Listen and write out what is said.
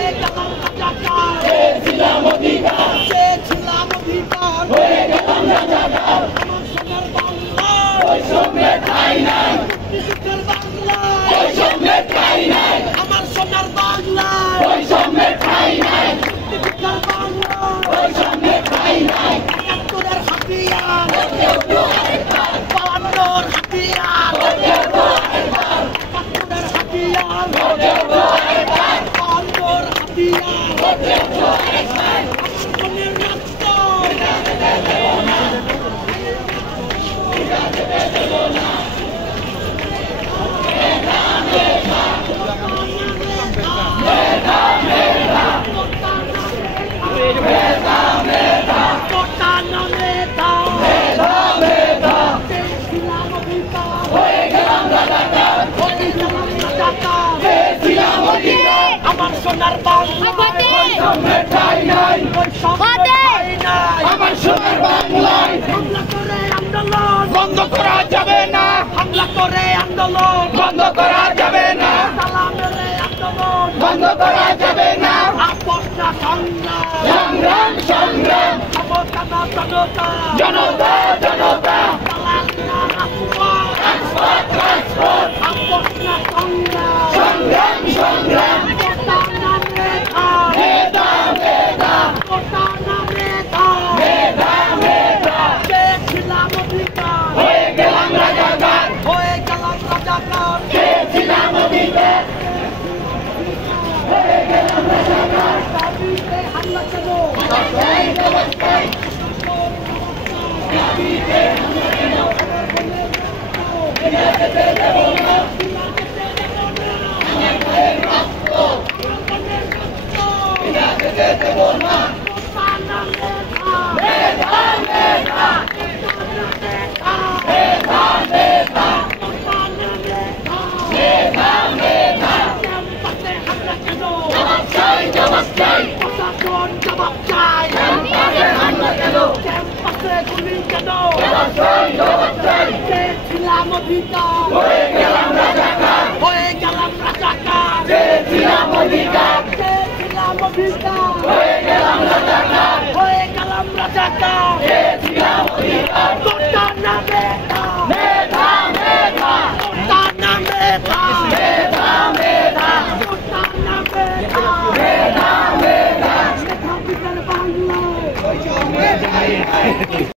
হয়ে গেলাম রাজাকার, চেয়েছিলাম অধিকার, চেয়েছিলাম অধিকার, হয়ে গেলাম রাজাকার। আমার সোনার বাংলা বৈষম্যের ঠাঁই নাই, মুক্তিযুদ্ধের বাংলা বৈষম্যের ঠাঁই নাই, আমার সোনার বাংলা বৈষম্যের ঠাঁই নাই, মুক্তিযুদ্ধের বাংলা বৈষম্যের ঠাঁই নাই। ৭১-এর হাতিয়ার, ৫২-র হাতিয়ার, ৭১-এর হাতিয়ার, ৫২-র হাতিয়ার, মনের রক্ত আমার সোনার বাংলা বৈষম্যের ঠাঁই নাই, আমার সোনার বাংলায় হামলা করে আন্দোলন বন্ধ করা যাবে না, হামলা করে আন্দোলন বন্ধ করা যাবে না, সালামের আন্দোলন বন্ধ করা যাবে না। আপোষটা সংগ্রাম, সংগ্রাম সংগ্রাম, জনতা জনতা জনতা জনতা, আপোষটা সংগ্রাম, সংগ্রাম সংগ্রাম, হয়ে গেলাম রাজাকার, হয়ে গেলাম রাজাকার, চেয়েছিলাম অধিকার, চেয়েছিলাম অধিকার, হয়ে গেলাম রাজাকার, হয়ে গেলাম রাজাকার, চেয়েছিলাম অধিকার। তোটা না মেধা, মেধা মেধা, তোটা না মেধা, মেধা মেধা, তোটা না মেধা, মেধা মেধা, মেধাবীদের বাংলায়